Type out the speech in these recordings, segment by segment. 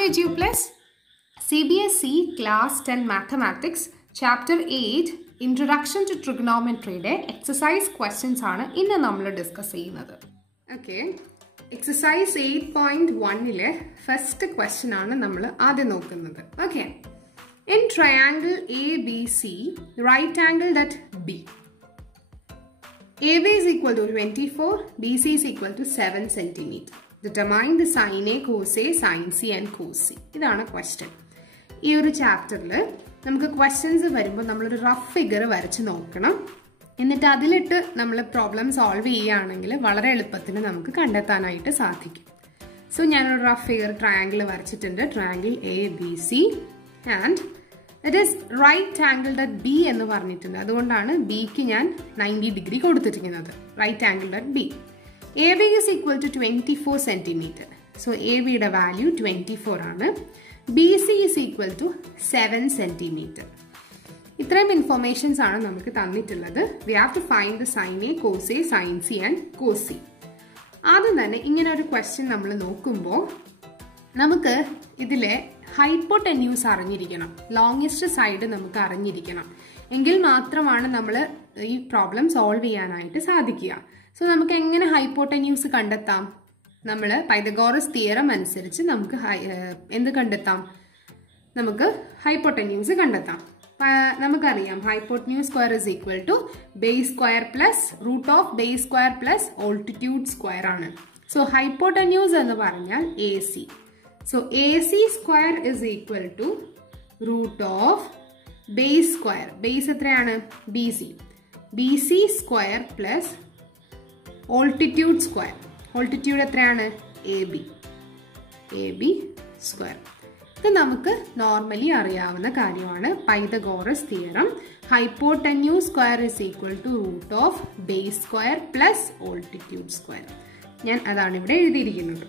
to EduPlus, CBSE Class 10 Mathematics, Chapter 8, Introduction to Trigonometry exercise questions ആണ് ഇന്ന് നമ്മൾ discuss ചെയ്യുന്നത്. Okay, exercise 8.1 first question ആണ് നമ്മൾ ആദ്യം നോക്കുന്നത്. Okay, in triangle ABC, right angle at B. AB is equal to 24, BC is equal to 7 cm. Determine the sin A, cos A, sin C and cos C. ഇതാണ് question. ഈ ഒരു ചാപ്റ്ററിൽ നമുക്ക് questions വരുമ്പോൾ നമ്മളൊരു റഫ് ഫിഗർ വരച്ച് നോക്കണം. എന്നിട്ട് അതിലിട്ട് നമ്മൾ പ്രോബ്ലം സോൾവ് ചെയ്യുകയാണെങ്കിൽ വളരെ എളുപ്പത്തിന് നമുക്ക് കണ്ടെത്താനായിട്ട് സാധിക്കും. സോ ഞാനൊരു റഫ് ഫിഗർ ട്രയാങ്കിൾ വരച്ചിട്ടുണ്ട്. Triangle ABC and it is right angle at B എന്ന് പറഞ്ഞിട്ടുണ്ട്. അതുകൊണ്ടാണ് ബിക്ക് ഞാൻ 90 ഡിഗ്രി കൊടുത്തിരിക്കുന്നത്. Right angle at B. AB is equal to 24 cm. So ABയുടെ വാല്യൂ 24 ആണ്. BC is equal to 7 cm. ഇത്രയും ഇൻഫോർമേഷൻസ് ആണ് നമുക്ക് തന്നിട്ടുള്ളത്. We have to find the sin A, cos A, sin C and cos C. ആദ്യം തന്നെ ഇങ്ങനെ ഒരു ക്വസ്റ്റ്യൻ നമ്മൾ നോക്കുമ്പോൾ നമുക്ക് ഇതിലെ ഹൈപ്പോടെന്യൂസ് അറിഞ്ഞിരിക്കണം. ലോങ്സ്റ്റ് സൈഡ് നമുക്ക് അറിഞ്ഞിരിക്കണം. എങ്കിൽ മാത്രമാണ് നമ്മൾ ഈ പ്രോബ്ലം സോൾവ് ചെയ്യാനായിട്ട് സാധിക്കുക. സോ നമുക്ക് എങ്ങനെ ഹൈപ്പോടെന്യൂസ് കണ്ടെത്താം? നമ്മൾ പൈതഗോറസ് തിയറം അനുസരിച്ച് നമുക്ക് എന്ത് കണ്ടെത്താം? നമുക്ക് ഹൈപ്പോടെന്യൂസ് കണ്ടെത്താം. നമുക്കറിയാം hypotenuse square is equal to base square plus root of base square plus altitude square ആണ്. സോ ഹൈപ്പോടെന്യൂസ് എന്ന് പറഞ്ഞാൽ AC. So AC square is equal to root of base square. Base എത്രയാണ്? BC. BC square plus altitude square. Altitude എത്രയാണ്? AB square. ഇത് നമുക്ക് normally അറിയാവുന്ന കാര്യമാണ്. Pythagoras theorem. Hypotenuse square is equal to root of base square plus altitude square. ഞാൻ അതാണ് ഇവിടെ എഴുതിയിരിക്കുന്നത്.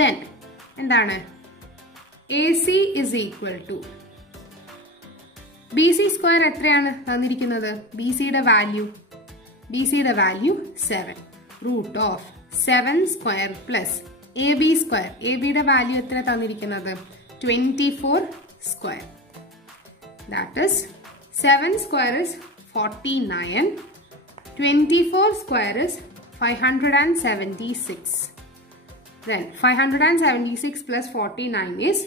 ദെൻ എന്താണ്? AC is equal to BC square എത്രയാണ് തന്നിരിക്കുന്നത്? BCയുടെ value 7. Root of 7 square plus AB square. ABയുടെ വാല്യൂ എത്ര തന്നിരിക്കുന്നത്? 24 square. That is 7 square is 49. 24 square is 576. Then 576 plus 49 is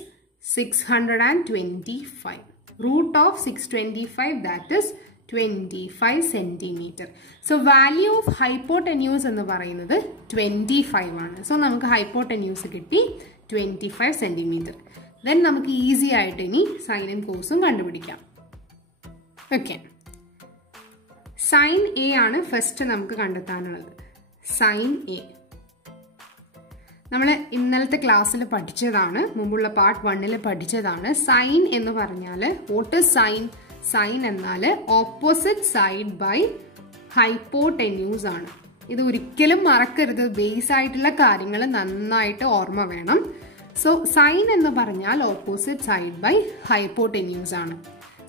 625. Root of 625, that is 25 centimeter. So value of hypotenuse എന്ന് പറയുന്നത് 25 ആണ്. So നമുക്ക് ഹൈപ്പോടെന്യൂസ് കിട്ടി 25 centimeter. Then നമുക്ക് easy ആയിട്ട് ഇനി സൈനും കോസും കണ്ടുപിടിക്കാം. ഓക്കെ, സൈൻ A ആണ് ഫസ്റ്റ് നമുക്ക് കണ്ടെത്താനുള്ളത്. സൈൻ A നമ്മൾ ഇന്നലത്തെ ക്ലാസ്സിൽ പഠിച്ചതാണ്. മുമ്പുള്ള പാർട്ട് 1 പഠിച്ചതാണ്. സൈൻ എന്ന് പറഞ്ഞാൽ വാട്ട് ഈസ് സൈൻ? സൈൻ എന്നാൽ ഓപ്പോസിറ്റ് സൈഡ് ബൈ ഹൈപ്പോടെന്യൂസ് ആണ്. ഇത് ഒരിക്കലും മറക്കരുത്. ബേസ് ആയിട്ടുള്ള കാര്യങ്ങൾ നന്നായിട്ട് ഓർമ്മ വേണം. സോ സൈൻ എന്ന് പറഞ്ഞാൽ ഓപ്പോസിറ്റ് സൈഡ് ബൈ ഹൈപ്പോടെന്യൂസ് ആണ്.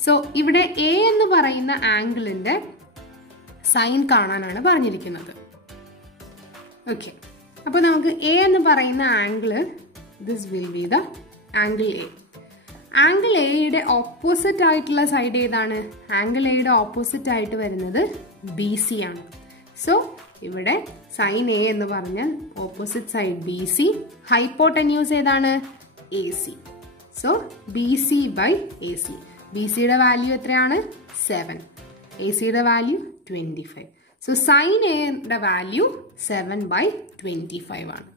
സോ ഇവിടെ A എന്ന് പറയുന്ന ആംഗിളിന്റെ സൈൻ കാണാനാണ് പറഞ്ഞിരിക്കുന്നത്. ഓക്കെ, അപ്പോൾ നമുക്ക് A എന്ന് പറയുന്ന angle, this will be the angle A. Angle എയുടെ ഓപ്പോസിറ്റ് ആയിട്ടുള്ള സൈഡ് ഏതാണ്? ആംഗിൾ എയുടെ ഓപ്പോസിറ്റ് ആയിട്ട് വരുന്നത് BC ആണ്. സോ ഇവിടെ സൈൻ A എന്ന് പറഞ്ഞാൽ ഓപ്പോസിറ്റ് സൈഡ് BC. ഹൈപ്പോടെന്യൂസ് ഏതാണ്? AC. So BC by AC. BCയുടെ വാല്യൂ എത്രയാണ്? 7. ACയുടെ വാല്യൂ 25. സോ സൈൻ എയുടെ വാല്യൂ 7/25 ആണ്.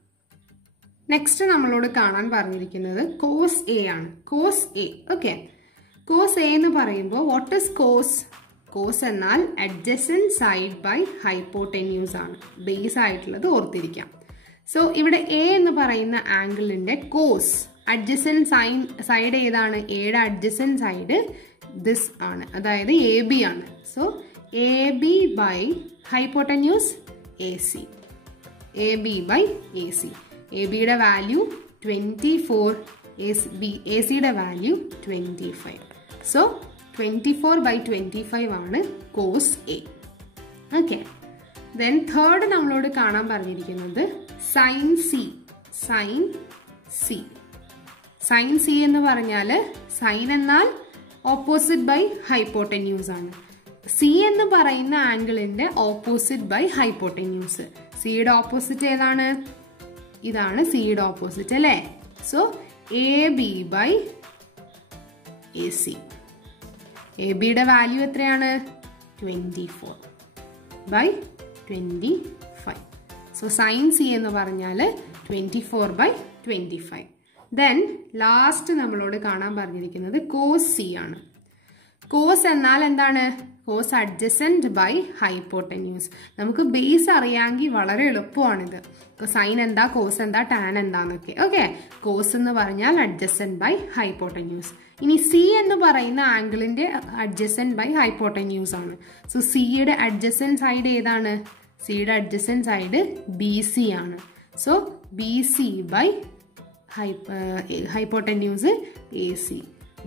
നെക്സ്റ്റ് നമ്മളോട് കാണാൻ പറഞ്ഞിരിക്കുന്നത് കോസ് A ആണ്. Cos A. Okay, cos A എന്ന് പറയുമ്പോൾ വാട്ട് ഇസ് കോസ്? കോസ് എന്നാൽ അഡ്ജസൻറ്റ് സൈഡ് ബൈ ഹൈപ്പോടെന്യൂസ് ആണ്. ബേസ് ആയിട്ടുള്ളത് ഓർത്തിരിക്കാം. സോ ഇവിടെ A എന്ന് പറയുന്ന ആംഗിളിന്റെ കോസ് അഡ്ജസൻറ്റ് സൈഡ് ഏതാണ്? എയുടെ അഡ്ജസൻറ്റ് സൈഡ് ദിസ് ആണ്, അതായത് AB ആണ്. So AB by hypotenuse AC. AB by AC. ABയുടെ വാല്യൂ 24, ACയുടെ വാല്യൂ 25. സോ 24/25 ആണ് cos A. Okay, then third നമ്മളോട് കാണാൻ പറഞ്ഞിരിക്കുന്നത് sine C. Sine C. Sine C എന്ന് പറഞ്ഞാൽ സൈൻ എന്നാൽ ഓപ്പോസിറ്റ് ബൈ ഹൈപ്പോട്ടന്യൂസ് ആണ്. സി എന്ന് പറയുന്ന ആംഗിളിന്റെ ഓപ്പോസിറ്റ് ബൈ ഹൈപ്പോട്ടന്യൂസ്. സിയുടെ ഓപ്പോസിറ്റ് ഏതാണ്? ഇതാണ് സിയുടെ ഓപ്പോസിറ്റ് അല്ലേ? So A B by A C. A ബിയുടെ വാല്യൂ എത്രയാണ്? 24 ബൈ 25. സോ സൈൻ സി എന്ന് പറഞ്ഞാൽ 24 ബൈ 25. ദെൻ ലാസ്റ്റ് നമ്മളോട് കാണാൻ പറഞ്ഞിരിക്കുന്നത് കോസ് സി ആണ്. കോസ് എന്നാൽ എന്താണ്? Cos adjacent by hypotenuse. നമുക്ക് ബേസ് അറിയാമെങ്കിൽ വളരെ എളുപ്പമാണിത്. സൈൻ എന്താ, കോസ് എന്താ, ടാൻ എന്താന്നൊക്കെ. ഓക്കെ, കോസ് എന്ന് പറഞ്ഞാൽ അഡ്ജസന്റ് ബൈ ഹൈപ്പോട്ടന്യൂസ്. ഇനി സി എന്ന് പറയുന്ന ആംഗിളിന്റെ അഡ്ജസന്റ് ബൈ ഹൈപ്പോട്ടന്യൂസ് ആണ്. സോ സിയുടെ അഡ്ജസന്റ് സൈഡ് ഏതാണ്? സിയുടെ അഡ്ജസന്റ് സൈഡ് ബി സി ആണ്. So B C by hypotenuse A C.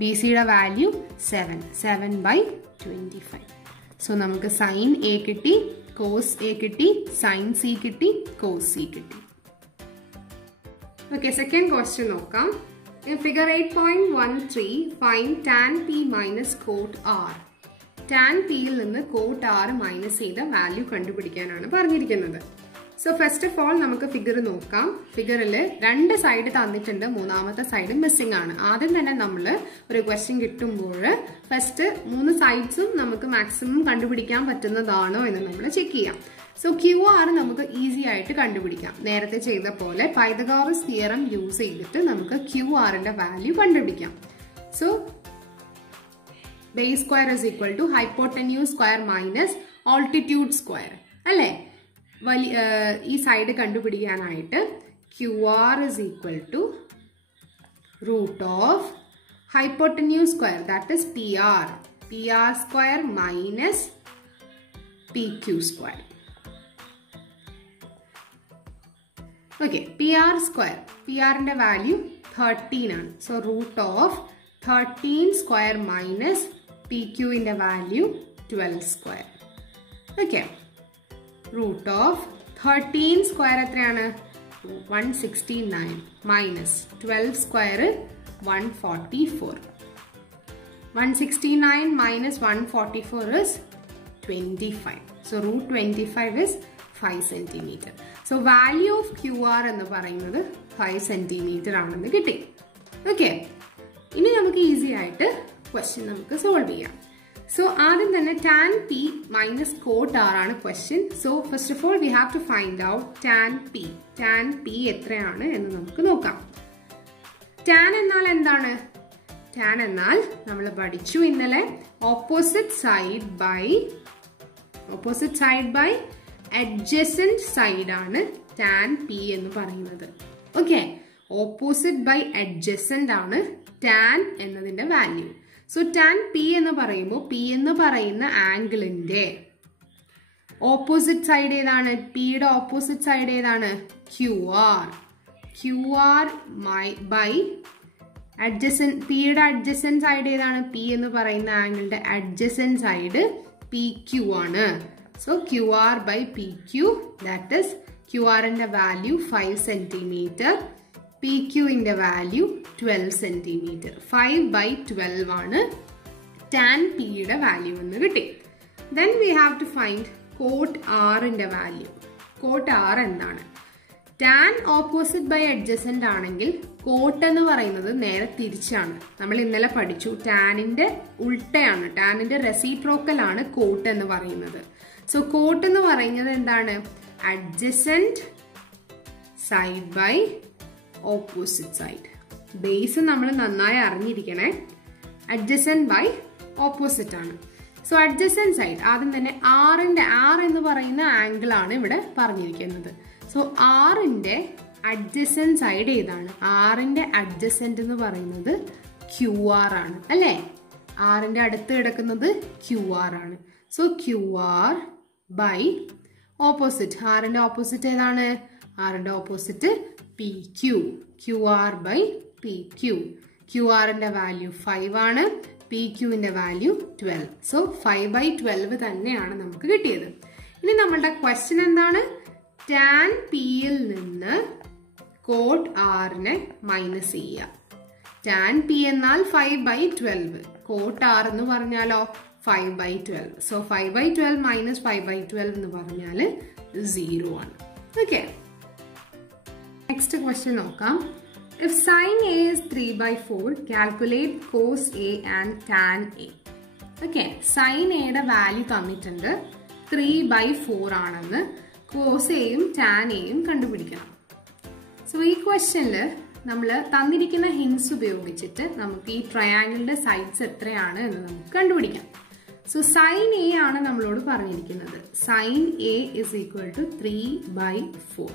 B സിയുടെ വാല്യൂ 7 ബൈ 25. സോ നമുക്ക് സൈൻ എ കിട്ടി, കോസ് എ കിട്ടി, സൈൻ സി കിട്ടി, കോസ് സി കിട്ടി. ഓക്കെ, സെക്കൻഡ് ക്വസ്റ്റ്യൻ നോക്കാം. In figure 8.13, find tan p minus cot r. Tan p യിൽ നിന്ന് cot r minus ചെയ്ത വാല്യൂ കണ്ടുപിടിക്കാനാണ് പറഞ്ഞിരിക്കുന്നത്. സോ ഫസ്റ്റ് ഓഫ് ഓൾ നമുക്ക് ഫിഗർ നോക്കാം. ഫിഗറിൽ 2 സൈഡ് തന്നിട്ടുണ്ട്, മൂന്നാമത്തെ സൈഡ് മിസ്സിംഗ് ആണ്. ആദ്യം തന്നെ നമ്മൾ ഒരു ക്വസ്റ്റ്യൻ കിട്ടുമ്പോൾ ഫസ്റ്റ് 3 സൈഡ്സും നമുക്ക് മാക്സിമം കണ്ടുപിടിക്കാൻ പറ്റുന്നതാണോ എന്ന് നമ്മൾ ചെക്ക് ചെയ്യാം. സോ ക്യു ആർ നമുക്ക് ഈസി ആയിട്ട് കണ്ടുപിടിക്കാം. നേരത്തെ ചെയ്ത പോലെ പൈതഗോറസ് തിയറം യൂസ് ചെയ്തിട്ട് നമുക്ക് ക്യു ആറിന്റെ വാല്യൂ കണ്ടുപിടിക്കാം. So base square is equal to hypotenuse square minus altitude square അല്ലേ? ഈ സൈഡ് കണ്ടുപിടിക്കാനായിട്ട് Q R is equal to root of hypotenuse square, that is P R square minus P Q square. Okay, P R square, P ആറിന്റെ value 13 ആണ്. So root of 13 square minus P ക്യൂവിന്റെ value 12 square. Okay, root of 13 square എത്രയാണ്? 169 minus 12 square 144. 169 minus 144 is 25. So root 25 is 5 centimeter. So value of QR എന്ന് പറയുന്നത് 5 centimeter ആണെന്ന് കിട്ടി. Okay, ഇനി നമുക്ക് ഈസി ആയിട്ട് ക്വസ്റ്റ്യൻ നമുക്ക് സോൾവ് ചെയ്യാം. സോ ആദ്യം തന്നെ tan p minus cot r ആണ് question. So first of all we have to find out tan p. tan p എത്രയാണ് എന്ന് നമുക്ക് നോക്കാം. tan എന്നാൽ എന്താണ്? tan എന്നാൽ നമ്മൾ പഠിച്ചു ഇന്നലെ, opposite side by adjacent side ആണ് tan p എന്ന് പറയുന്നത്. ഓക്കെ, ഓപ്പോസിറ്റ് ബൈ അഡ്ജസന്റ് ആണ് tan എന്നതിന്റെ വാല്യൂ. സോ tan p എന്ന് പറയുമ്പോൾ p എന്ന് പറയുന്ന ആംഗിളിന്റെ ഓപ്പോസിറ്റ് സൈഡ് ഏതാണ്? p യുടെ ഓപ്പോസിറ്റ് സൈഡ് ഏതാണ്? QR. QR by adjacent, p യുടെ അഡ്ജസന്റ് സൈഡ് ഏതാണ്? p എന്ന് പറയുന്ന ആംഗിളിന്റെ അഡ്ജസന്റ് സൈഡ് PQ ആണ്. So QR by PQ, that is QR ന്റെ വാല്യൂ 5 സെന്റിമീറ്റർ, PQ ന്റെ വാല്യൂ 12 സെന്റിമീറ്റർ. 5 ബൈ 12 ആണ് tan p യുടെ വാല്യൂ എന്ന് കിട്ടി. Then we have to find cot r ന്റെ വാല്യൂ. കോട്ട് r എന്താണ്? tan ഓപ്പോസിറ്റ് ബൈ അഡ്ജസന്റ് ആണെങ്കിൽ കോട്ട് എന്ന് പറയുന്നത് നേരെ തിരിച്ചാണ്. നമ്മൾ ഇന്നലെ പഠിച്ചു ടാനിന്റെ ഉൾട്ടയാണ്, ടാനിന്റെ റെസിപ്രോക്കൽ ആണ് കോട്ട് എന്ന് പറയുന്നത്. സോ കോട്ട് എന്ന് പറയുന്നത് എന്താണ്? Adjacent side by opposite side. Base നമ്മൾ നന്നായി അറിഞ്ഞിരിക്കണേ. അഡ്ജസന്റ് ബൈ ഓപ്പോസിറ്റ് ആണ്. സോ അഡ്ജസന്റ് സൈഡ് ആദ്യം തന്നെ r എന്ന് പറയുന്ന ആംഗിൾ ആണ് ഇവിടെ പറഞ്ഞിരിക്കുന്നത്. സോ ആറിന്റെ അഡ്ജസന്റ് സൈഡ് ഏതാണ്? ആറിന്റെ അഡ്ജസന്റ് എന്ന് പറയുന്നത് QR ആണ് അല്ലേ? ആറിന്റെ അടുത്ത് കിടക്കുന്നത് QR ആണ്. സോ QR ബൈ ഓപ്പോസിറ്റ്, ആറിന്റെ ഓപ്പോസിറ്റ് ഏതാണ്? ആറിന്റെ opposite PQ. QR by PQ. QRന്റെ വാല്യൂ 5 ആണ്, PQന്റെ വാല്യൂ 12. സോ 5 ബൈ 12 തന്നെയാണ് നമുക്ക് കിട്ടിയത്. ഇനി നമ്മളുടെ ക്വസ്റ്റ്യൻ എന്താണ്? tan p യിൽ നിന്ന് കോട്ട് r നെ മൈനസ് ചെയ്യുക. tan p എന്നാൽ 5/12. കോട്ട് r എന്ന് പറഞ്ഞാലോ 5/12. സോ 5/12 മൈനസ് 5/12 എന്ന് പറഞ്ഞാൽ 0 ആണ്. ഓക്കെ, നെക്സ്റ്റ് ക്വസ്റ്റ്യൻ നോക്കാം. If sin A is 3/4, calculate cos A and tan A. Okay, sin Aയുടെ വാല്യൂ തന്നിട്ടുണ്ട് 3/4 ആണെന്ന്. കോസ് എയും ടാൻ എയും കണ്ടുപിടിക്കണം. സോ ഈ ക്വസ്റ്റ്യനിൽ നമ്മൾ തന്നിരിക്കുന്ന ഹിൻസ് ഉപയോഗിച്ചിട്ട് നമുക്ക് ഈ ട്രയാങ്കിളിന്റെ സൈഡ്സ് എത്രയാണ് എന്ന് നമുക്ക് കണ്ടുപിടിക്കാം. സോ സൈൻ എ ആണ് നമ്മളോട് പറഞ്ഞിരിക്കുന്നത്. Sine A is equal to 3/4.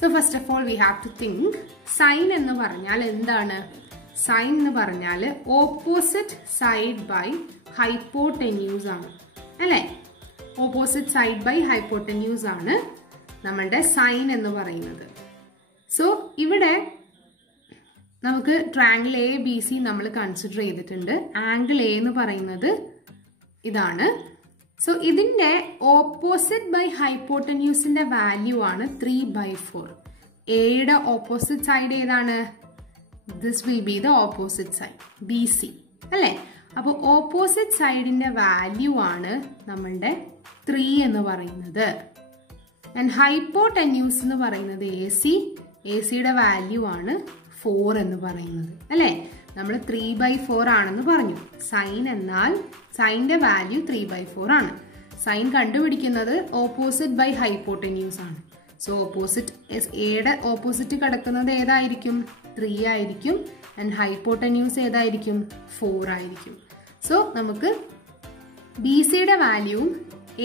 So first of all we have to think sine എന്ന് പറഞ്ഞാൽ എന്താണ്? സൈൻ എന്ന് പറഞ്ഞാൽ ഓപ്പോസിറ്റ് സൈഡ് ബൈ ഹൈപ്പോടെന്യൂസ് ആണ് അല്ലേ? ഓപ്പോസിറ്റ് സൈഡ് ബൈ ഹൈപ്പോടെന്യൂസ് ആണ് നമ്മളുടെ സൈൻ എന്ന് പറയുന്നത്. സോ ഇവിടെ നമുക്ക് ട്രയാങ്കിൾ എ ബി സി നമ്മൾ കൺസിഡർ ചെയ്തിട്ടുണ്ട്. ആംഗിൾ എ എന്ന് പറയുന്നത് ഇതാണ്. സോ ഇതിന്റെ ഓപ്പോസിറ്റ് ബൈ ഹൈപ്പോടെന്യൂസിന്റെ വാല്യൂ ആണ് 3/4. എയുടെ ഓപ്പോസിറ്റ് സൈഡ് ഏതാണ്? This will be the opposite side BC അല്ലേ? അപ്പോൾ ഓപ്പോസിറ്റ് സൈഡിന്റെ വാല്യൂ ആണ് നമ്മളുടെ 3 എന്ന് പറയുന്നത്. ആൻഡ് ഹൈപ്പോടെന്യൂസ് എന്ന് പറയുന്നത് AC യുടെ വാല്യൂ ആണ് 4 എന്ന് പറയുന്നത് അല്ലേ? നമ്മൾ 3/4 ആണെന്ന് പറഞ്ഞു. സൈൻ എന്നാൽ സൈനിന്റെ വാല്യൂ 3/4 ആണ്. സൈൻ കണ്ടുപിടിക്കുന്നത് ഓപ്പോസിറ്റ് ബൈ ഹൈപ്പോടെന്യൂസ് ആണ്. സോ ഓപ്പോസിറ്റ് എയുടെ ഓപ്പോസിറ്റ് കിടക്കുന്നത് ഏതായിരിക്കും? 3 ആയിരിക്കും. ആൻഡ് ഹൈപ്പോടെന്യൂസ് ഏതായിരിക്കും? 4 ആയിരിക്കും. സോ നമുക്ക് BCയുടെ വാല്യൂവും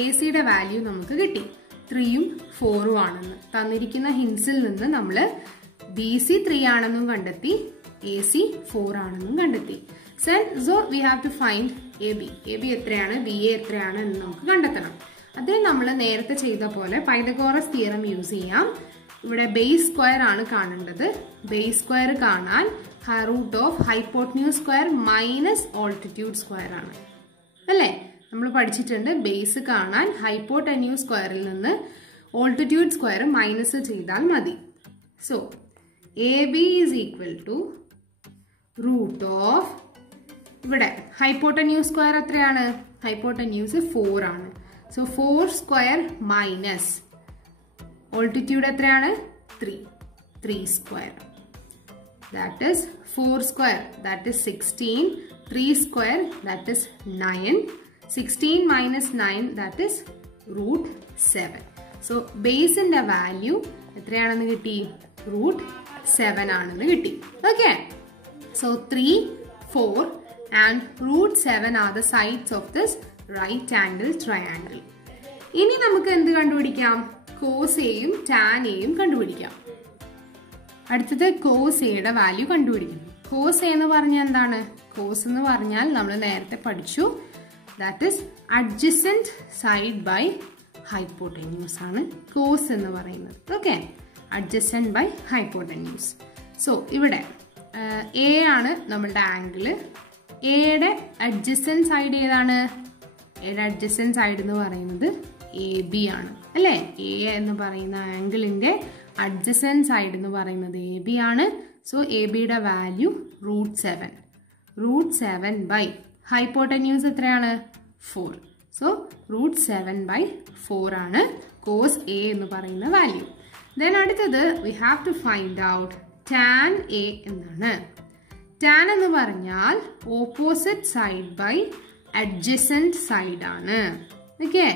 ACയുടെ വാല്യൂ നമുക്ക് കിട്ടി. 3ഉം 4ഉം ആണെന്ന് തന്നിരിക്കുന്ന ഹിൻസിൽ നിന്ന് നമ്മൾ BC 3 ആണെന്നും കണ്ടെത്തി, AC 4 ആണെന്നും കണ്ടെത്തി. So we have to find AB എത്രയാണ്, BA എത്രയാണ് എന്ന് നമുക്ക് കണ്ടെത്തണം. അതിന് നമ്മൾ നേരത്തെ ചെയ്ത പോലെ പൈതഗോറസ് തിയറം യൂസ് ചെയ്യാം. ഇവിടെ ബേസ് സ്ക്വയർ ആണ് കാണേണ്ടത്. ബേസ് സ്ക്വയർ കാണാൻ root of hypotenuse square minus altitude square ആണ് അല്ലേ? നമ്മൾ പഠിച്ചിട്ടുണ്ട് ബേസ് കാണാൻ ഹൈപ്പോട്ടന്യൂസ് സ്ക്വയറിൽ നിന്ന് ഓൾട്ടിറ്റ്യൂഡ് സ്ക്വയർ മൈനസ് ചെയ്താൽ മതി. So AB is equal to root of, ഇവിടെ ഹൈപ്പോട്ടന്യൂസ് സ്ക്വയർ എത്രയാണ്? ഹൈപ്പോട്ടന്യൂസ് 4 ആണ്. സോ 4 സ്ക്വയർ മൈനസ് ഓൾട്ടിറ്റ്യൂഡ് എത്രയാണ്? 3 square. That is 4 square that is 16. 3 square that is 9. 16 minus 9 that is root 7. So ബേസിന്റെ value എത്രയാണെന്ന് കിട്ടി? Root 7 ആണെന്ന് കിട്ടി. Okay, so 3, 4 and root 7 are the sides of this right angle triangle. ഇനി നമുക്ക് എന്ത് കണ്ടുപിടിക്കാം? cos Aയും tan Aയും കണ്ടുപിടിക്കാം. അടുത്തത് cos Aയുടെ വാല്യൂ കണ്ടുപിടിക്കണം. cos A എന്ന് പറഞ്ഞാൽ എന്താണ്? cos എന്ന് പറഞ്ഞാൽ നമ്മൾ നേരത്തെ പഠിച്ചു, that is adjacent side by hypotenuse ആണ് cos എന്ന് പറയുന്നത്. Okay, adjacent by hypotenuse. So ഇവിടെ A ആണ് നമ്മളുടെ ആംഗിള്. എയുടെ അഡ്ജസന്റ് സൈഡ് ഏതാണ്? എയുടെ അഡ്ജസന്റ് സൈഡ് എന്ന് പറയുന്നത് AB ആണ് അല്ലേ? എ എന്ന് പറയുന്ന ആംഗിളിന്റെ അഡ്ജസന്റ് സൈഡ് എന്ന് പറയുന്നത് AB ആണ്. സോ ABയുടെ value root 7. Root 7 by hypotenuse എത്രയാണ്? 4. സോ റൂട്ട് 7/4 ആണ് കോസ് A എന്ന് പറയുന്ന വാല്യൂ. ദെൻ അടുത്തത് we have to find out tan A എന്നാണ്. tan എന്ന് പറഞ്ഞാൽ opposite side by adjacent side ആണ്. Okay,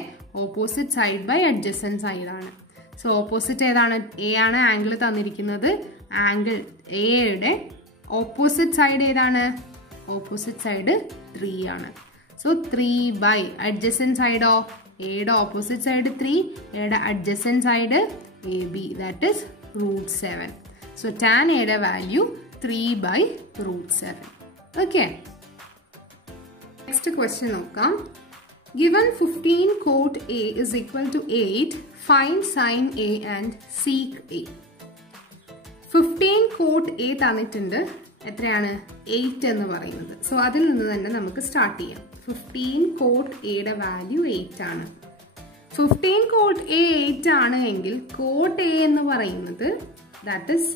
opposite side by adjacent side ആണ്. സോ ഓപ്പോസിറ്റ് ഏതാണ്? A ആണ് ആംഗിൾ തന്നിരിക്കുന്നത്. ആംഗിൾ എയുടെ ഓപ്പോസിറ്റ് സൈഡ് ഏതാണ്? ഓപ്പോസിറ്റ് സൈഡ് 3 ആണ്. സോ 3 ബൈ അഡ്ജസന്റ് സൈഡോ? എയുടെ ഓപ്പോസിറ്റ് സൈഡ് 3, എയുടെ adjacent side AB, that is root 7. So tan എയുടെ വാല്യൂ 3/√7. ഓക്കെ, നെക്സ്റ്റ് ക്വസ്റ്റ്യൻ നോക്കാം. Given 15 cot A is equal to 8, find sin A and sec A. 15 cot A തന്നിട്ടുണ്ട്. എത്രയാണ്? 8 എന്ന് പറയുന്നത്. So അതിൽ നിന്ന് തന്നെ നമുക്ക് സ്റ്റാർട്ട് ചെയ്യാം. 15 cot Aയുടെ വാല്യൂ 8 ആണ്. 15 cot A 8 ആണ് എങ്കിൽ cot A എന്ന് പറയുന്നത് ദാറ്റ് ഇസ്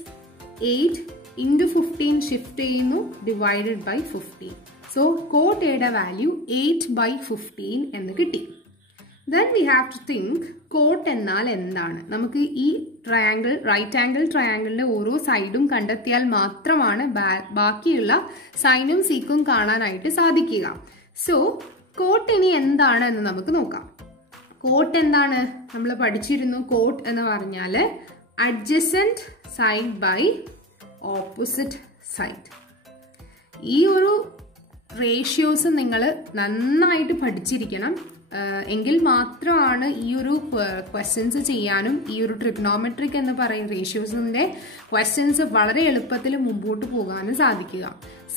8 into 15 shift ചെയ്യുന്നു divided by 15. So cot A യുടെ വാല്യൂ 8/15 എന്ന് കിട്ടി. Then we have to think cot എന്നാൽ എന്താണ്. നമുക്ക് ഈ ട്രയാങ്കിൾ റൈറ്റ് ആംഗിൾ ട്രയാങ്കിളിന്റെ ഓരോ സൈഡും കണ്ടെത്തിയാൽ മാത്രമാണ് ബാക്കിയുള്ള സൈനും സീക്കും കാണാനായിട്ട് സാധിക്കുക. സോ കോട്ട് ഇനി എന്താണ് എന്ന് നമുക്ക് നോക്കാം. കോട്ട് എന്താണ്? നമ്മൾ പഠിച്ചിരുന്നു കോട്ട് എന്ന് പറഞ്ഞാൽ adjacent side by opposite side. ഈ ഒരു റേഷ്യോസ് നിങ്ങൾ നന്നായിട്ട് പഠിച്ചിരിക്കണം. എങ്കിൽ മാത്രമാണ് ഈ ഒരു ക്വസ്റ്റ്യൻസ് ചെയ്യാനും ഈ ഒരു ട്രിഗ്നോമെട്രിക് എന്ന് പറയുന്ന റേഷ്യോസിന്റെ ക്വസ്റ്റ്യൻസ് വളരെ എളുപ്പത്തിൽ മുമ്പോട്ട് പോകാനും സാധിക്കുക.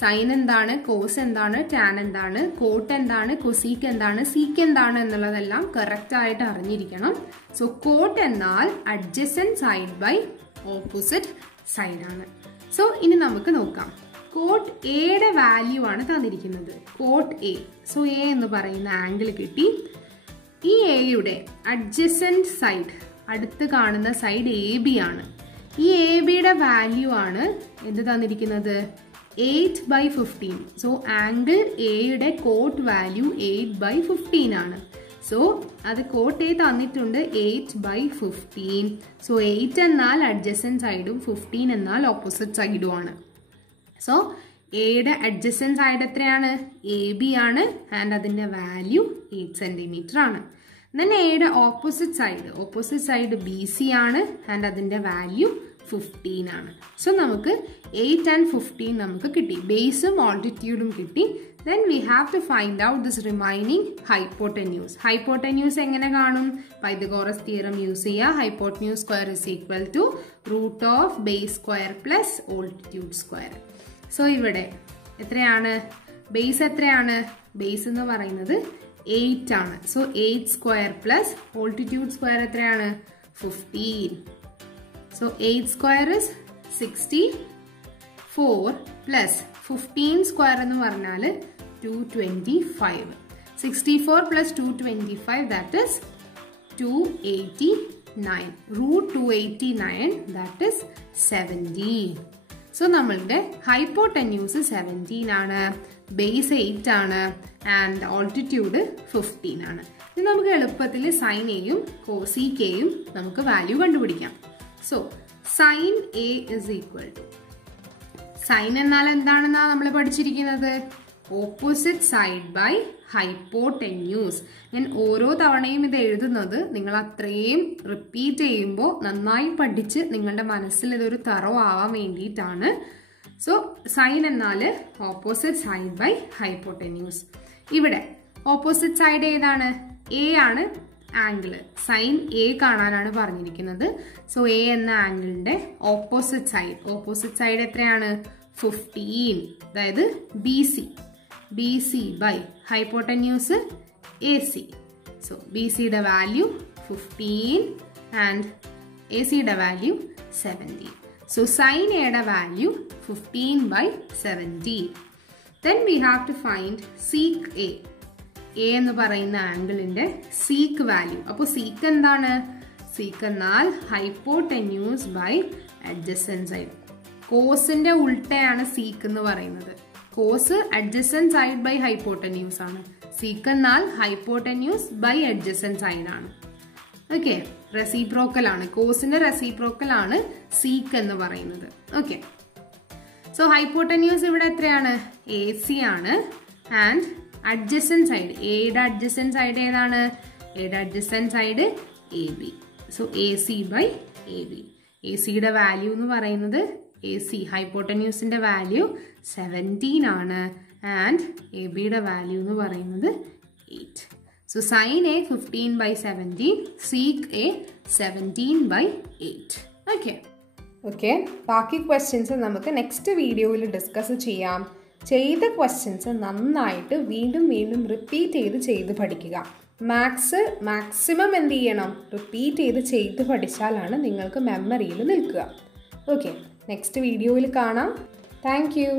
സൈൻ എന്താണ്, കോസ് എന്താണ്, ടാൻ എന്താണ്, കോട്ട് എന്താണ്, കൊസീക്ക് എന്താണ്, സീക്ക് എന്താണ് എന്നുള്ളതെല്ലാം കറക്റ്റ് ആയിട്ട് അറിഞ്ഞിരിക്കണം. സോ കോട്ട് എന്നാൽ adjacent side by opposite side ആണ്. സോ ഇനി നമുക്ക് നോക്കാം. കോട്ട് എയുടെ വാല്യൂ ആണ് തന്നിരിക്കുന്നത്. Coat A. സോ എ എന്ന് പറയുന്ന ആംഗിൾ കിട്ടി. ഈ എയുടെ അഡ്ജസന്റ് സൈഡ്, അടുത്ത് കാണുന്ന സൈഡ് എ ബി ആണ്. ഈ എ ബിയുടെ വാല്യൂ ആണ് എന്ത് തന്നിരിക്കുന്നത്? 8/15. സോ ആംഗിൾ എയുടെ കോട്ട് വാല്യൂ 8/15 ആണ്. സോ അത് കോട്ട് എ തന്നിട്ടുണ്ട് 8/15. സോ 8 എന്നാൽ അഡ്ജസന്റ് സൈഡും 15 എന്നാൽ ഓപ്പോസിറ്റ് സൈഡും ആണ്. സോ എയുടെ അഡ്ജസന്റ് സൈഡ് എത്രയാണ്? എ ബി ആണ്. ആൻഡ് അതിന്റെ വാല്യൂ 8 സെന്റിമീറ്റർ ആണ്. ദെൻ എയുടെ ഓപ്പോസിറ്റ് സൈഡ് ബി സി ആണ്. ആൻഡ് അതിന്റെ വാല്യൂ 15 ആണ്. സോ നമുക്ക് 8 and 15 നമുക്ക് കിട്ടി. ബേസും ഓൾട്ടിറ്റ്യൂഡും കിട്ടി. Then we have to find out this remaining hypotenuse. Hypotenuse എങ്ങനെ കാണും? Pythagoras theorem യൂസ് ചെയ്യുക. Hypotenuse square is equal to root of base square plus altitude square. So ഇവിടെ എത്രയാണ് ബേസ്? എത്രയാണ് ബേസ് എന്ന് പറയുന്നത്? 8 ആണ്. So 8 square plus altitude square എത്രയാണ്? 15. So 8 square is 64 plus 15 square എന്ന് പറഞ്ഞാൽ 225. 64 plus 225 that is 289. Root 289 that is 17. So നമ്മളുടെ ഹൈപ്പോടെന്യൂസ് 17 ആണ്, ബേസ് 8 ആണ്, ആൻഡ് ഓൾട്ടിറ്റ്യൂഡ് 15 ആണ്. ഇത് നമുക്ക് എളുപ്പത്തിൽ സൈൻ എയും കോസീക്കെയും നമുക്ക് വാല്യൂ കണ്ടുപിടിക്കാം. So sine A is equal to, sine എന്നാൽ എന്താണെന്നാണ് നമ്മൾ പഠിച്ചിരിക്കുന്നത്? Opposite side by hypotenuse. ഞാൻ ഓരോ തവണയും ഇത് എഴുതുന്നത് നിങ്ങൾ അത്രയും റിപ്പീറ്റ് ചെയ്യുമ്പോൾ നന്നായി പഠിച്ച് നിങ്ങളുടെ മനസ്സിൽ ഇതൊരു തറവാവാൻ വേണ്ടിയിട്ടാണ്. സോ സൈൻ എന്നാൽ ഓപ്പോസിറ്റ് സൈഡ് ബൈ ഹൈപ്പോടെന്യൂസ്. ഇവിടെ ഓപ്പോസിറ്റ് സൈഡ് ഏതാണ്? എ ആണ് ആംഗിള്. സൈൻ എ കാണാനാണ് പറഞ്ഞിരിക്കുന്നത്. സോ എ എന്ന ആംഗിളിന്റെ ഓപ്പോസിറ്റ് സൈഡ് എത്രയാണ്? 15. അതായത് B C by hypotenuse A C. So B സിയുടെ വാല്യൂ 15 ആൻഡ് എ സിയുടെ വാല്യൂ 17. സോ സൈൻ എയുടെ value 15/17. Then we have to find sec A. A എന്ന് പറയുന്ന ആംഗിളിന്റെ സീക്ക് വാല്യൂ. അപ്പോൾ സീക്ക് എന്താണ്? സീക്ക് എന്നാൽ ഹൈപ്പോടെന്യൂസ് ബൈ അഡ്ജസന്റ് സൈഡ്. കോസിന്റെ ഉൾട്ടയാണ് സീക്ക് എന്ന് പറയുന്നത്. Cos adjacent side by hypotenuse ആണ്. സീക്ക് എന്നാൽ ഹൈപ്പോടെന്യൂസ് ബൈ അഡ്ജസന്റ് സൈഡ് ആണ്. ഓക്കെ, റെസിപ്രോക്കൽ ആണ്. കോസിന്റെ റെസിപ്രോക്കൽ ആണ് സീക്ക് എന്ന് പറയുന്നത്. ഓക്കെ, സോ ഹൈപ്പോടെന്യൂസ് ഇവിടെ എത്രയാണ്? എ സി ആണ്. ആൻഡ് അഡ്ജസന്റ് സൈഡ്, എയുടെ അഡ്ജസന്റ് സൈഡ് ഏതാണ്? എയുടെ adjacent side A B. So A C by A B. A സിയുടെ വാല്യൂ എന്ന് പറയുന്നത്, എ സി ഹൈപ്പോടെന്യൂസിന്റെ വാല്യൂ 17 ആണ്. ആൻഡ് എ ബിയുടെ വാല്യൂ എന്ന് പറയുന്നത് 8. So sine A 15/17, seek A 17/8. Okay, ബാക്കി ക്വസ്റ്റ്യൻസ് നമുക്ക് നെക്സ്റ്റ് വീഡിയോയിൽ ഡിസ്കസ് ചെയ്യാം. ചെയ്ത ക്വസ്റ്റ്യൻസ് നന്നായിട്ട് വീണ്ടും റിപ്പീറ്റ് ചെയ്ത് പഠിക്കുക. മാക്സിമം എന്ത് ചെയ്യണം? റിപ്പീറ്റ് ചെയ്ത് പഠിച്ചാലാണ് നിങ്ങൾക്ക് മെമ്മറിയിൽ നിൽക്കുക. ഓക്കെ, നെക്സ്റ്റ് വീഡിയോയിൽ കാണാം. Thank you.